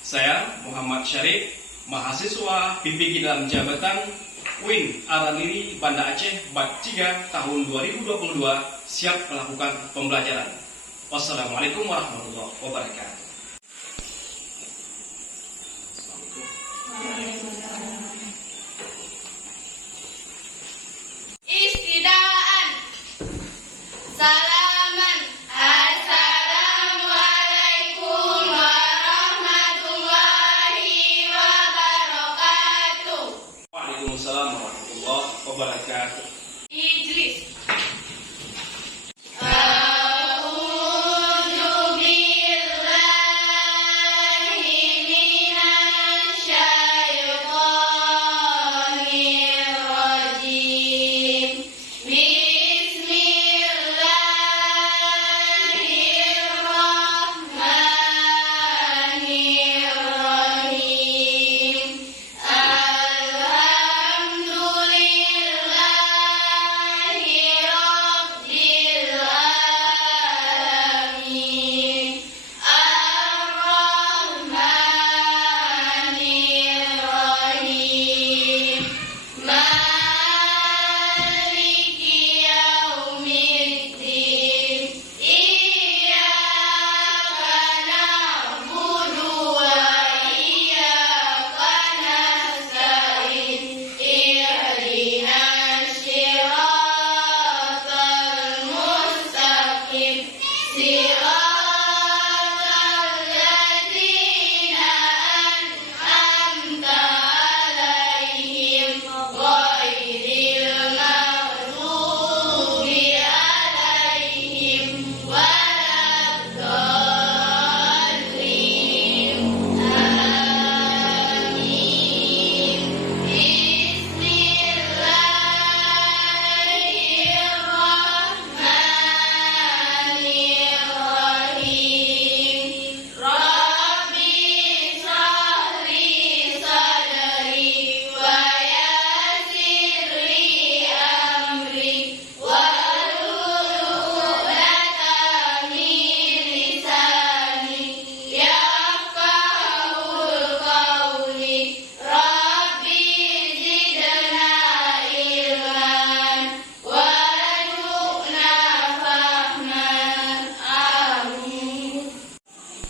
Saya Muhammad Syarif, mahasiswa bimbingan dalam jabatan Wing Araniri Banda Aceh Bat 3 tahun 2022 siap melakukan pembelajaran. Wassalamualaikum warahmatullahi wabarakatuh. Istidaan. Salaman. Assalamualaikum warahmatullahi wabarakatuh. Waalaikumsalam warahmatullahi wabarakatuh. Ijlis.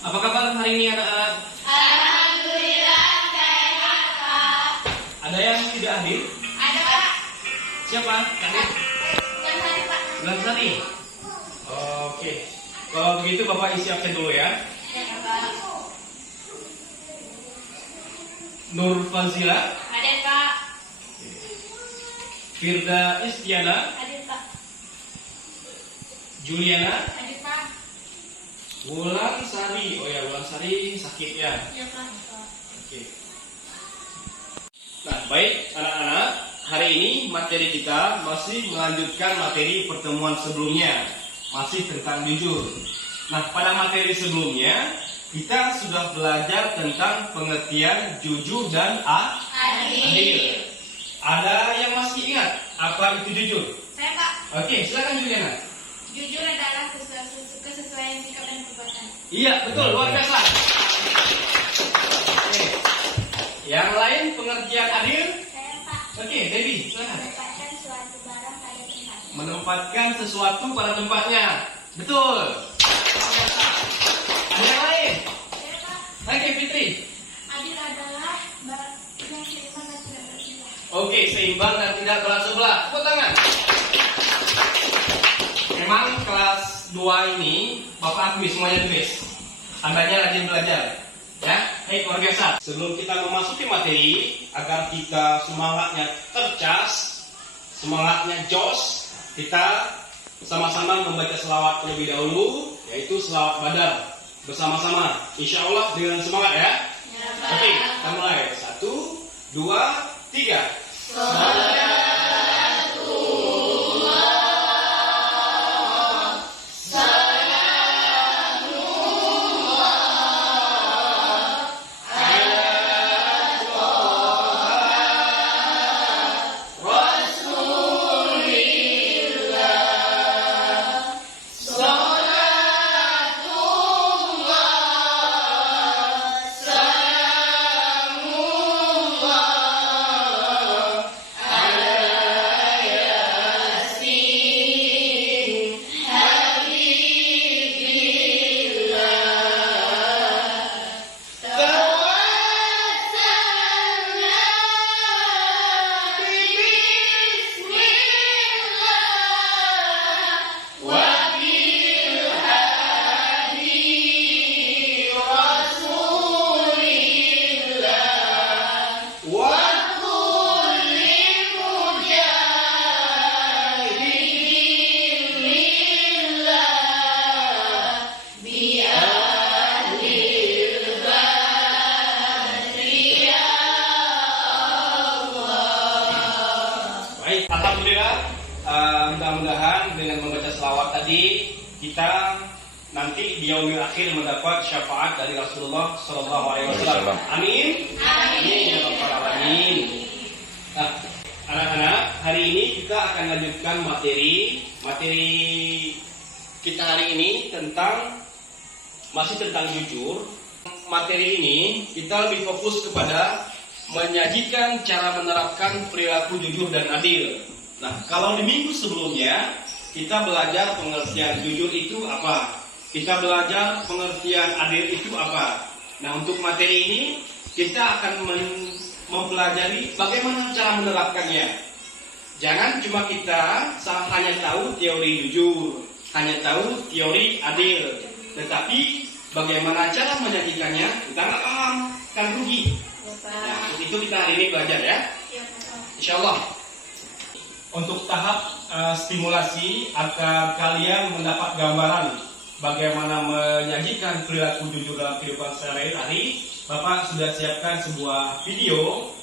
Apa kabar hari ini anak-anak? Alhamdulillah sehat, Pak. Ada yang tidak hadir? Ada, Pak. Siapa? Hadir? Bukan hari, Pak. Bulan Sari? Oke. Kalau begitu Bapak isi absen dulu ya. Ya, Pak. Nur Fazila, Ada, Pak. Firda Istiana, Ada, Pak. Juliana, Ada, Pak. Wulan Sari. Oh ya, Wulan Sari sakit ya. Ya, Pak. Oke. Nah, baik anak-anak, hari ini materi kita masih melanjutkan materi pertemuan sebelumnya, masih tentang jujur. Nah, pada materi sebelumnya kita sudah belajar tentang pengertian jujur dan adil. Ada yang masih ingat apa itu jujur? Saya, Pak. Oke, silakan Juliana. Jujur adalah kesesuaian sikap dan perbuatan. Iya, betul, luar biasa. Oke. Yang lain pengertian adil? Saya, Pak. Oke, Debbie, silakan. Menempatkan suatu barang pada tempatnya. Menempatkan sesuatu pada tempatnya. Betul. Luar biasa. Ada yang lain? Saya, Pak. Oke, Fitri. Adil adalah barang yang seimbang dan tidak bersebelah. Oke, seimbang dan tidak berat sebelah. Tepuk tangan. Memang kelas 2 ini Bapak akui semuanya tulis. Andanya rajin belajar. Ya, luar biasa. Sebelum kita memasuki materi, agar kita semangatnya tercas, semangatnya jos, kita sama-sama membaca selawat terlebih dahulu, yaitu selawat Badar bersama-sama. Insya Allah dengan semangat ya. Oke, kita mulai. 1, 2, 3. Salatullah, salam mudah-mudahan dengan membaca selawat tadi kita nanti di yaumil akhir mendapat syafaat dari Rasulullah Shallallahu Alaihi Wasallam. Amin. Amin ya rabbal alamin. Nah, anak-anak, hari ini kita akan lanjutkan materi kita hari ini masih tentang jujur. Materi ini kita lebih fokus kepada menyajikan cara menerapkan perilaku jujur dan adil. Nah, kalau di minggu sebelumnya kita belajar pengertian jujur itu apa, kita belajar pengertian adil itu apa. Nah, untuk materi ini kita akan mempelajari bagaimana cara menerapkannya. Jangan cuma kita hanya tahu teori jujur, hanya tahu teori adil, tetapi bagaimana cara menyajikannya kita nggak paham, kan rugi. Nah, itu kita hari ini belajar ya. Insya Allah. Untuk tahap stimulasi agar kalian mendapat gambaran bagaimana menyajikan perilaku jujur dalam kehidupan sehari-hari, Bapak sudah siapkan sebuah video.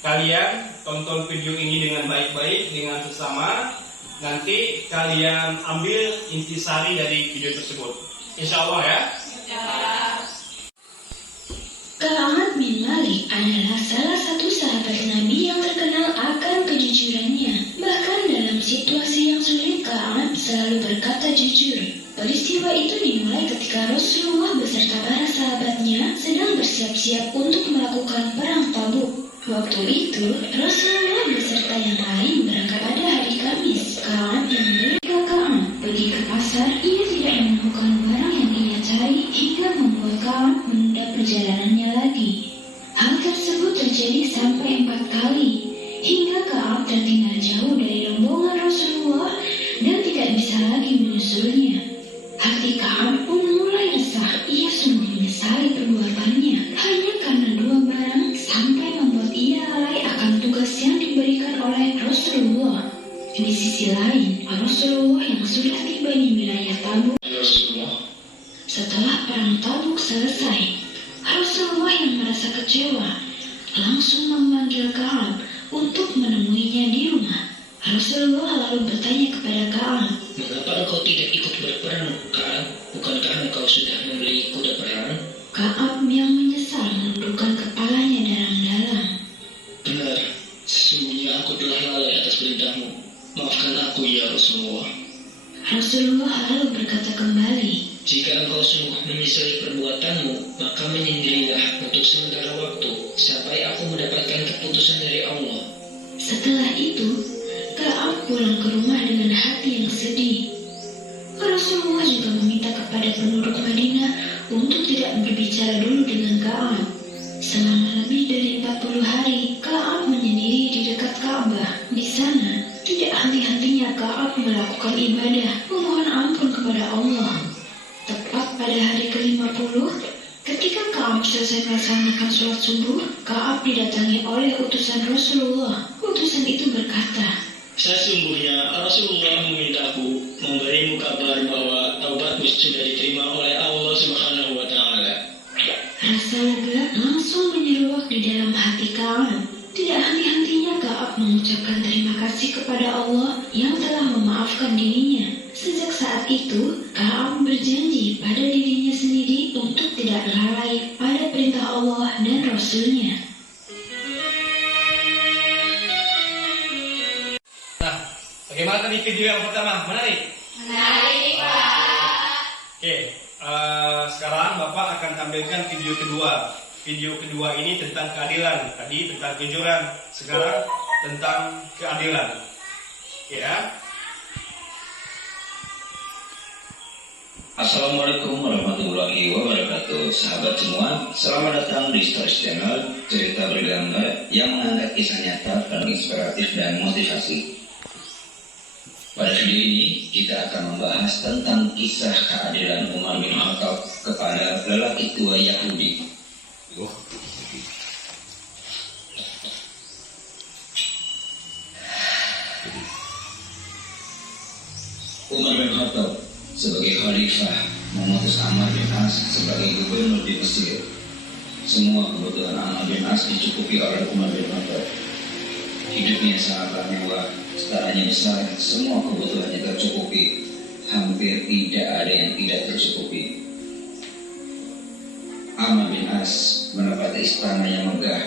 Kalian tonton video ini dengan baik-baik, dengan sesama. Nanti kalian ambil intisari dari video tersebut. Insya Allah ya. Ka'ab bin Malik adalah salah satu sahabat Nabi yang terkenal akan kejujurannya. Bahkan dalam situasi yang sulit, Ka'ab selalu berkata jujur. Peristiwa itu dimulai ketika Rasulullah beserta para sahabatnya sedang bersiap-siap untuk melakukan perang Tabuk. Waktu itu, Rasulullah beserta yang lain berangkat pada hari Kamis. Ka'ab yang memiliki Ka'ab pergi ke pasar. Ia tidak menemukan barang yang ia cari hingga membuat Ka'ab menunda perjalanannya lagi. Hal tersebut terjadi sampai 4 kali, hingga Ka'ab tertinggal jauh dari rombongan Rasulullah dan tidak bisa lagi menyusulnya. Hati Ka'ab pun mulai resah. Ia sungguh menyesali perbuatannya hanya karena 2 barang sampai membuat ia lalai akan tugas yang diberikan oleh Rasulullah. Di sisi lain, Rasulullah yang sudah tiba di wilayah Tabuk. Setelah perang Tabuk selesai, Rasulullah yang merasa kecewa langsung memanggil Ka'ab untuk menemuinya di rumah. Rasulullah lalu bertanya kepada Ka'ab, "Mengapa engkau tidak ikut berperang, Ka'ab? Bukankah engkau sudah membeli kuda perang?" Ka'ab yang menyesal menundukkan kepalanya dalam-dalam. "Benar, sesungguhnya aku telah lalai atas perintahmu. Maafkan aku ya Rasulullah." Rasulullah lalu berkata kembali, "Jika engkau sungguh menyesali perbuatanmu, maka menyendirilah untuk sementara waktu sampai aku mendapatkan keputusan dari Allah." Setelah itu, Ka'ab pulang ke rumah dengan hati yang sedih. Rasulullah juga meminta kepada penduduk Madinah untuk tidak berbicara dulu dengan Ka'ab. Selama lebih dari 40 hari, Ka'ab menyendiri di dekat Ka'bah. Di sana, tidak henti-hentinya Ka'ab melakukan ibadah, memohon ampun kepada Allah. Tepat pada hari ke-50, ketika Ka'ab selesai melaksanakan sholat subuh, Ka'ab didatangi oleh utusan Rasulullah. Utusan itu berkata, "Sesungguhnya Rasulullah memintaku memberimu kabar bahwa taubatmu sudah diterima oleh Allah Subhanahu wa Ta'ala." Rasa lega langsung menyeruak di dalam hati Ka'ab. Tidak henti-hentinya Ka'ab mengucapkan terima kasih kepada Allah yang telah memaafkan dirinya. Sejak saat itu, Ka'ab berjanji pada dirinya sendiri untuk tidak lalai pada perintah Allah dan Rasul-Nya. Nah, bagaimana tadi video yang pertama? Menarik? Menarik, Pak. Oke, sekarang Bapak akan tampilkan video kedua. Video kedua ini tentang keadilan. Tadi tentang kejujuran, sekarang tentang keadilan. Ya. Assalamualaikum warahmatullahi wabarakatuh. Sahabat semua, selamat datang di Stories Channel, cerita bergambar yang mengangkat kisah nyata dan inspiratif dan motivasi. Pada video ini, kita akan membahas tentang kisah keadilan Umar bin Khattab kepada lelaki tua Yahudi. Umar bin Khattab sebagai khalifah mengutus Amr bin As sebagai gubernur di Mesir. Semua kebutuhan Amr bin As dicukupi oleh Umar bin Khattab. Hidupnya sangatlah mewah, Skalanya besar, semua kebutuhannya tercukupi. Hampir tidak ada yang tidak tercukupi. Amr bin As menempati istana yang megah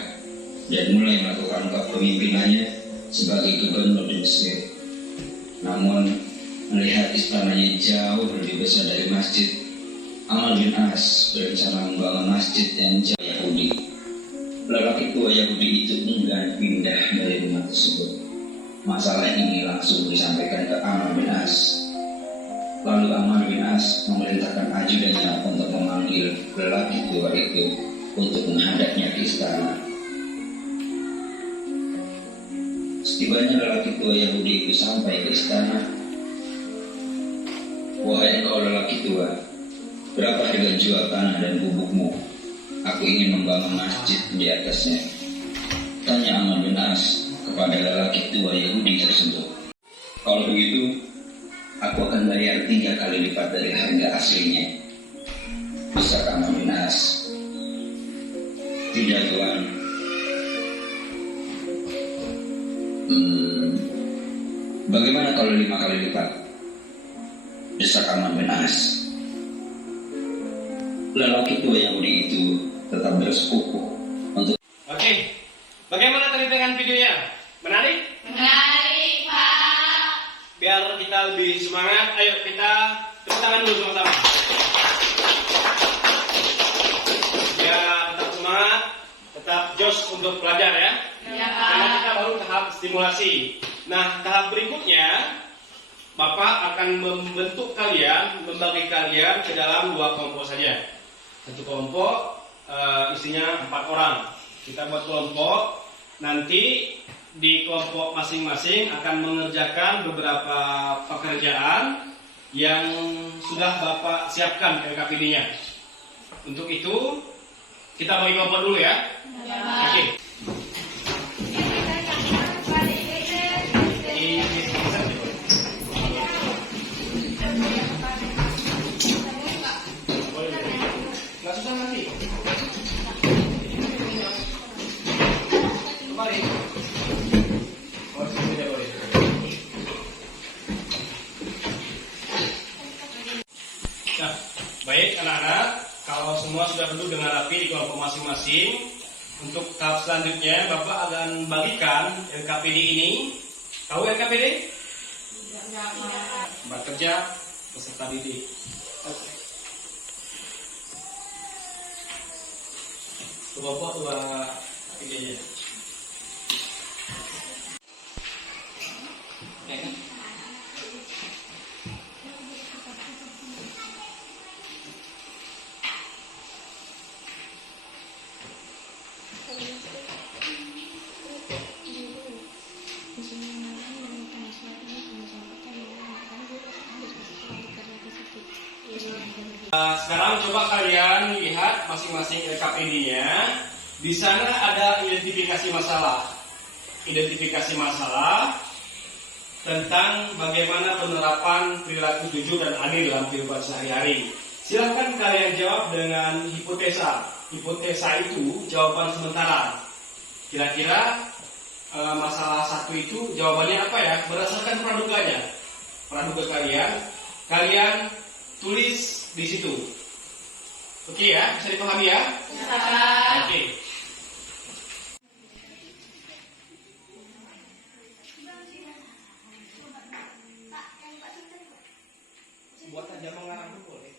dan mulai melakukan kepemimpinannya sebagai gubernur di Mesir. Namun, melihat istananya jauh lebih besar dari masjid, Amr bin As berencana membangun masjid yang jauh Yahudi. Lelaki tua Yahudi itu enggan pindah dari rumah tersebut. Masalah ini langsung disampaikan ke Amr bin As. Lalu Amr bin As memerintahkan ajudannya untuk memanggil lelaki tua itu untuk menghadapnya ke istana. Setibanya lelaki tua Yahudi itu sampai ke istana. "Wahai engkau lelaki tua, berapa harga jual tanah dan bubukmu? Aku ingin membangun masjid di atasnya," tanya Amr bin As kepada lelaki tua Yahudi tersebut. "Kalau begitu, aku akan bayar 3 kali lipat dari harga aslinya," ujar Amr bin As. "Tidak, Tuan. Bagaimana kalau 5 kali lipat?" desak Amr bin As. Lelaki tua Yahudi itu tetap bersekukuh untuk. Oke, bagaimana tadi dengan videonya? Menarik? Menarik, Pak. Biar kita lebih semangat, ayo kita tepuk tangan dulu sama-sama. Biar tetap semangat, tetap jos untuk belajar ya. Ya, Pak. Karena kita baru tahap stimulasi. Nah, tahap berikutnya, Bapak akan membentuk kalian, membagi kalian ke dalam 2 kelompok saja. Satu kelompok isinya 4 orang. Kita buat kelompok, nanti di kelompok masing-masing akan mengerjakan beberapa pekerjaan yang sudah Bapak siapkan LKPD-nya. Untuk itu, kita bagi kelompok dulu ya. Ya, Pak. Oke. Nggak susah nanti. Kembali. Oh, tidak boleh. Nah, baik anak-anak, kalau semua sudah duduk dengan rapi di kelompok masing-masing, untuk tahap selanjutnya Bapak akan bagikan LKPD ini. Tahu LKPD? Tempat kerja peserta didik. Kelompok 2 3 aja. Sekarang coba kalian lihat masing-masing LKPD-nya. Di sana ada identifikasi masalah. Identifikasi masalah tentang bagaimana penerapan perilaku jujur dan adil dalam kehidupan sehari-hari. Silahkan kalian jawab dengan hipotesa. Hipotesa itu jawaban sementara. Kira-kira masalah 1 itu jawabannya apa ya? Berdasarkan praduganya. Praduga kalian tulis di situ. Oke ya, bisa dipahami ya? Ya. Oke. Buat aja mengarang tuh boleh.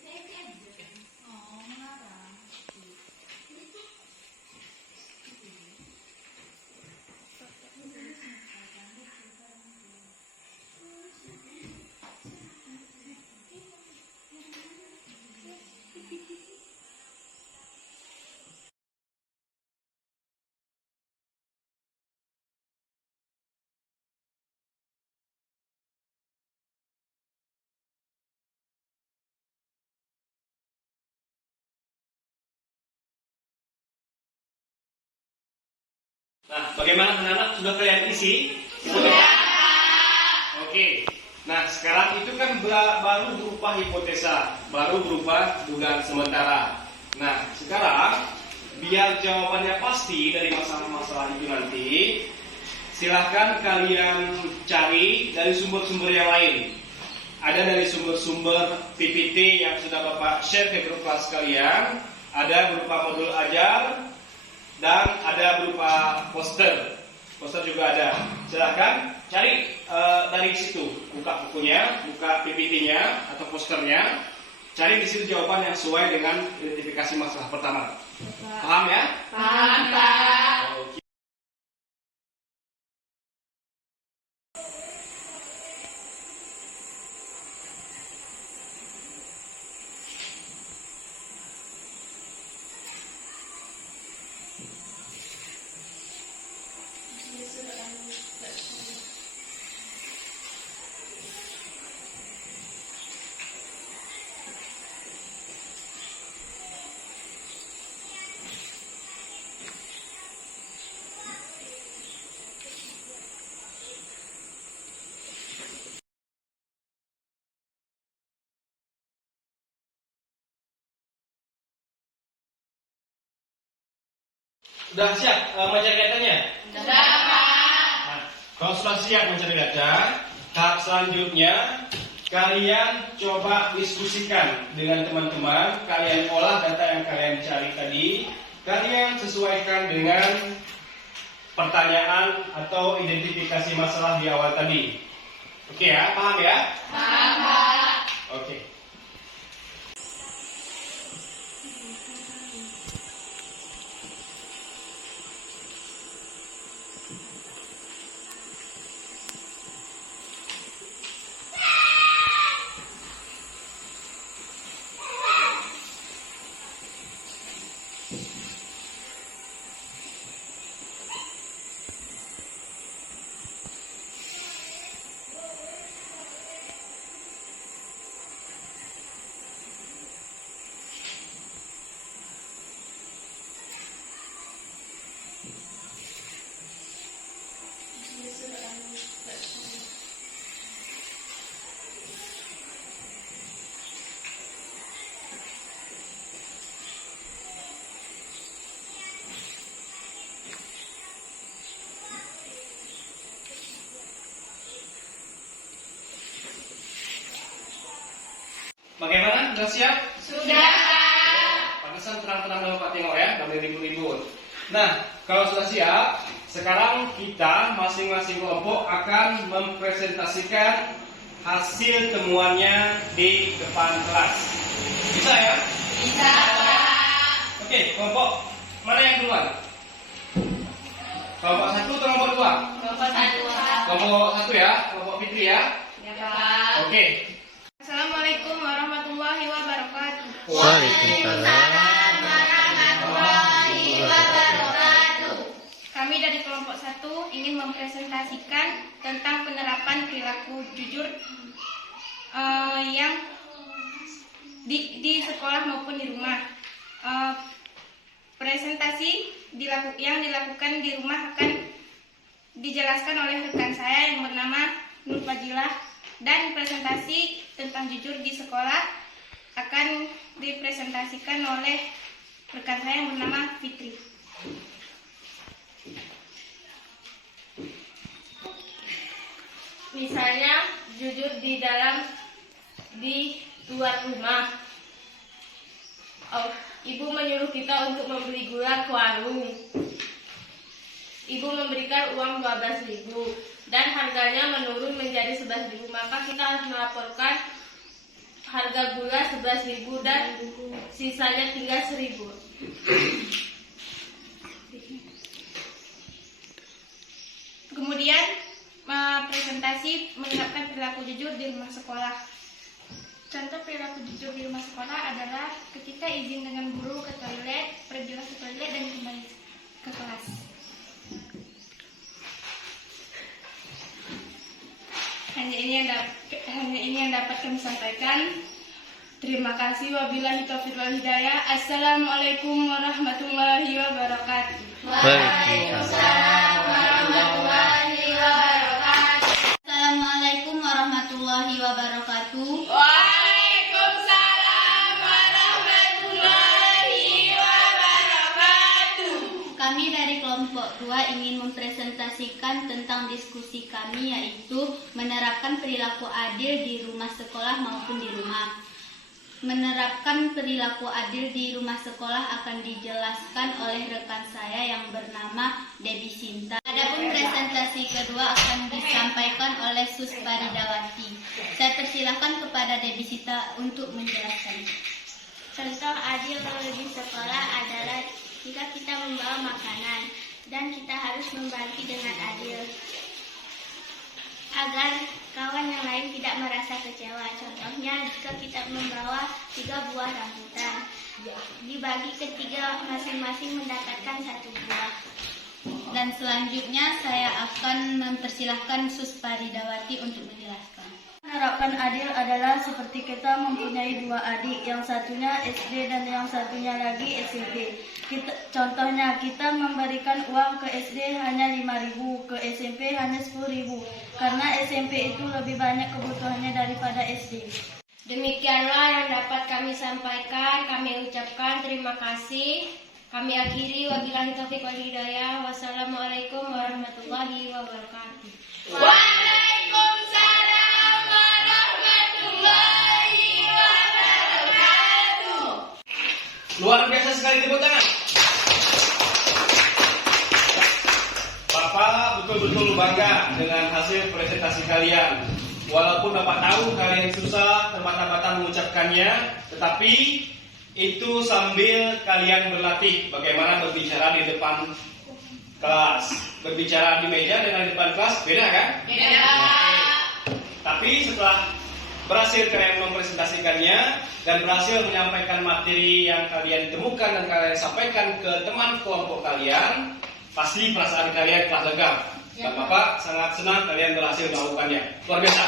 Nah, bagaimana anak-anak sudah kalian isi? Sudah. Oke. Nah, sekarang itu kan baru berupa hipotesa, baru berupa dugaan sementara. Nah, sekarang biar jawabannya pasti dari masalah-masalah itu nanti, silahkan kalian cari dari sumber-sumber yang lain. Ada dari sumber-sumber PPT yang sudah Bapak share ke grup kelas kalian, ada berupa modul ajar, dan ada berupa poster. Poster juga ada. Silahkan cari dari situ, buka bukunya, buka PPT-nya atau posternya, cari di situ jawaban yang sesuai dengan identifikasi masalah pertama. Paham ya? Paham, Pak. Oke. Sudah siap mencari datanya? Sudah, Pak. Nah, kalau sudah siap mencari data, tahap selanjutnya kalian coba diskusikan dengan teman-teman. Kalian olah data yang kalian cari tadi, kalian sesuaikan dengan pertanyaan atau identifikasi masalah di awal tadi. Oke ya, paham ya? Paham, Pak. Oke. Bagaimana? Sudah siap? Sudah, Pak. Pantesan terang-terang dulu Pak tengok ya, nggak boleh ribut-ribut. Nah, kalau sudah siap, sekarang kita masing-masing kelompok akan mempresentasikan hasil temuannya di depan kelas. Bisa ya? Bisa, Pak. Oke, kelompok mana yang duluan? Kelompok 1 atau kelompok 2? Kelompok 1, Pak. Kelompok 1 ya, kelompok Fitri ya. Ya, Pak. Oke. Assalamualaikum warahmatullahi wabarakatuh. Waalaikumsalam. warahmatullahi wabarakatuh. Kami dari kelompok 1 ingin mempresentasikan tentang penerapan perilaku jujur yang di sekolah maupun di rumah. Presentasi yang dilakukan di rumah akan dijelaskan oleh rekan saya yang bernama Nur Fajilah, dan presentasi tentang jujur di sekolah akan dipresentasikan oleh rekan saya yang bernama Fitri. Misalnya jujur di luar rumah. Ibu menyuruh kita untuk membeli gula ke warung. Ibu memberikan uang 12.000 dan harganya menurun menjadi 11.000, maka kita harus melaporkan harga gula 11.000 dan sisanya tinggal 1.000. Kemudian presentasi menerapkan perilaku jujur di rumah sekolah. Contoh perilaku jujur di rumah sekolah adalah ketika izin dengan guru ke toilet, pergilah ke toilet dan kembali ke kelas. Hanya ini yang dapat kami sampaikan. Terima kasih. Wabillahi taufiq wal hidayah. Assalamualaikum warahmatullahi wabarakatuh. Waalaikumsalam warahmatullahi wabarakatuh. Assalamualaikum warahmatullahi wabarakatuh. Waalaikumsalam warahmatullahi wabarakatuh. Kami dari kelompok 2 ingin mempresentasikan tentang diskusi kami, yaitu menerapkan perilaku adil di rumah sekolah maupun di rumah. Menerapkan perilaku adil di rumah sekolah akan dijelaskan oleh rekan saya yang bernama Debbie Sinta. Adapun presentasi kedua akan disampaikan oleh Sus Paridawati. Saya persilahkan kepada Debbie Sinta untuk menjelaskan. Contoh adil di sekolah adalah jika kita membawa makanan dan kita harus membagi dengan adil agar kawan yang lain tidak merasa kecewa. Contohnya jika kita membawa 3 buah rambutan, dibagi ke 3, masing-masing mendapatkan 1 buah. Dan selanjutnya saya akan mempersilahkan Sus Paridawati untuk menjelaskan. Menerapkan adil adalah seperti kita mempunyai 2 adik, yang satunya SD dan yang satunya lagi SMP. Contohnya kita memberikan uang ke SD hanya 5.000, ke SMP hanya 10.000, karena SMP itu lebih banyak kebutuhannya daripada SD. Demikianlah yang dapat kami sampaikan. Kami ucapkan terima kasih. Kami akhiri, wabillahi taufiq wal hidayah. Wassalamualaikum warahmatullahi wabarakatuh. Waalaikumsalam warahmatullahi wabarakatuh. Luar biasa sekali, tepuk tangan. Bapak betul-betul bangga dengan hasil presentasi kalian. Walaupun Bapak tahu kalian susah terbata-bata mengucapkannya, tetapi itu sambil kalian berlatih bagaimana berbicara di depan kelas. Berbicara di meja dengan di depan kelas beda kan? Beda. Tapi setelah berhasil kalian mempresentasikannya dan berhasil menyampaikan materi yang kalian temukan dan kalian sampaikan ke teman kelompok kalian, pasti perasaan kalian telah lega. Dan Bapak sangat senang kalian berhasil melakukannya. Luar biasa.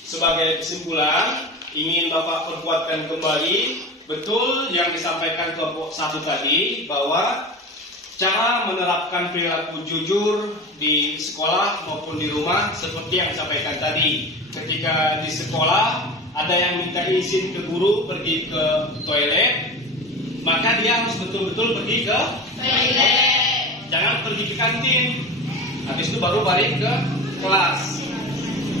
Sebagai kesimpulan, ingin Bapak perkuatkan kembali betul yang disampaikan kelompok 1 tadi, bahwa cara menerapkan perilaku jujur di sekolah maupun di rumah seperti yang disampaikan tadi. Ketika di sekolah ada yang minta izin ke guru pergi ke toilet, maka dia harus betul-betul pergi ke toilet. Jangan pergi ke kantin, habis itu baru balik ke kelas.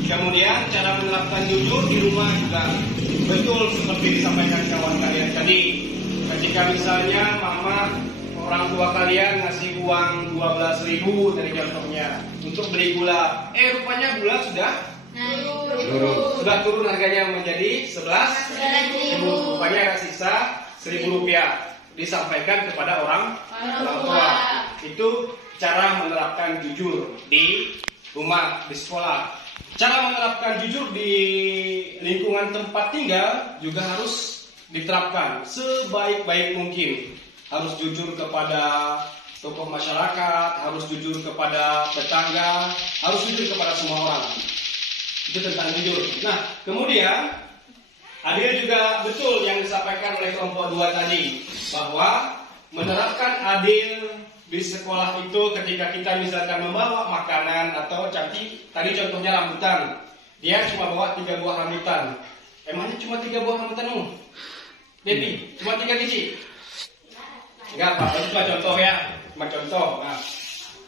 Kemudian cara menerapkan jujur di rumah juga betul seperti disampaikan kawan kalian tadi. Ketika misalnya mama orang tua kalian ngasih uang 12.000 dari contohnya untuk beli gula, rupanya gula sudah turun harganya menjadi 11.000. Rupanya sisa 1.000 rupiah. Disampaikan kepada orang tua. Itu cara menerapkan jujur di rumah, di sekolah. Cara menerapkan jujur di lingkungan tempat tinggal juga harus diterapkan sebaik-baik mungkin. Harus jujur kepada tokoh masyarakat, harus jujur kepada tetangga, harus jujur kepada semua orang. Itu tentang jujur. Nah, kemudian adil juga betul yang disampaikan oleh kelompok 2 tadi, bahwa menerapkan adil di sekolah itu ketika kita misalkan membawa makanan atau tadi contohnya rambutan, dia cuma bawa 3 buah rambutan. Emangnya cuma 3 buah rambutan? Debbie, cuma 3 biji? Enggak Pak, itu cuma contoh ya, cuma contoh. Nah,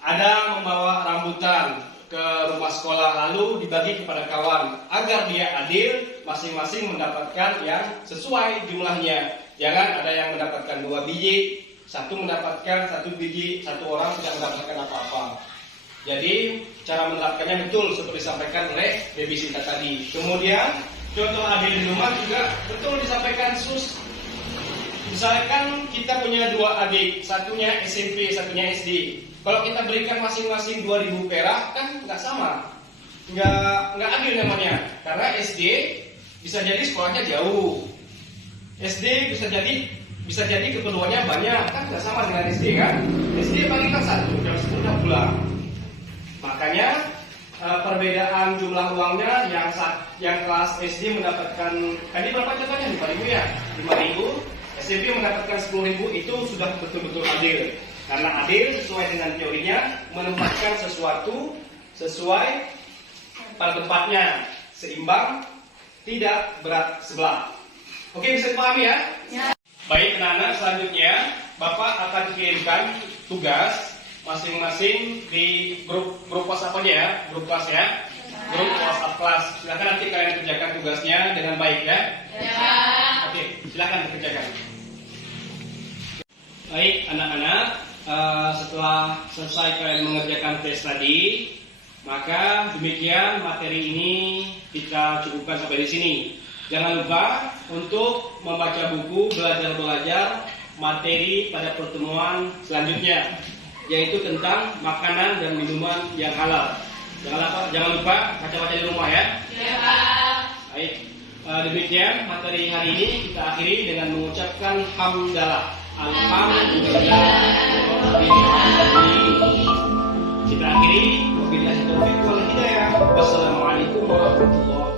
ada membawa rambutan ke rumah sekolah lalu dibagi kepada kawan agar dia adil, masing-masing mendapatkan yang sesuai jumlahnya. Jangan ada yang mendapatkan 2 biji, satu mendapatkan 1 biji, satu orang tidak mendapatkan apa-apa. Jadi cara menerapkannya betul seperti disampaikan oleh Debbie Sinta tadi. Kemudian contoh adil di rumah juga betul disampaikan Sus. Misalkan kita punya 2 adik, satunya SMP, satunya SD. Kalau kita berikan masing-masing 2.000 perak kan nggak sama, nggak adil namanya. Karena SD bisa jadi sekolahnya jauh, SD bisa jadi keperluannya banyak, kan nggak sama dengan SD kan. SD paling kan 1 jam 10 udah pulang. Makanya perbedaan jumlah uangnya yang kelas SD mendapatkan tadi berapa contohnya 5.000 ya, 5.000. SMP mendapatkan 10.000 itu sudah betul-betul adil. Karena adil sesuai dengan teorinya, menempatkan sesuatu sesuai pada tempatnya, seimbang, tidak berat sebelah. Oke, bisa dipahami ya? Baik anak-anak, selanjutnya Bapak akan kirimkan tugas masing-masing di grup WhatsApp aja ya, grup kelas ya, grup WhatsApp kelas. Silakan nanti kalian kerjakan tugasnya dengan baik ya. Oke, silakan dikerjakan. Baik anak-anak, setelah selesai kalian mengerjakan tes tadi, maka demikian materi ini kita cukupkan sampai di sini. Jangan lupa untuk membaca buku belajar-belajar materi pada pertemuan selanjutnya, yaitu tentang makanan dan minuman yang halal. Jangan lupa baca-baca di rumah ya. Baik, demikian materi hari ini kita akhiri dengan mengucapkan hamdalah. Alhamdulillah. Kita akhiri. Wabillahi taufiq wal hidayah. Wassalamualaikum warahmatullahi wabarakatuh.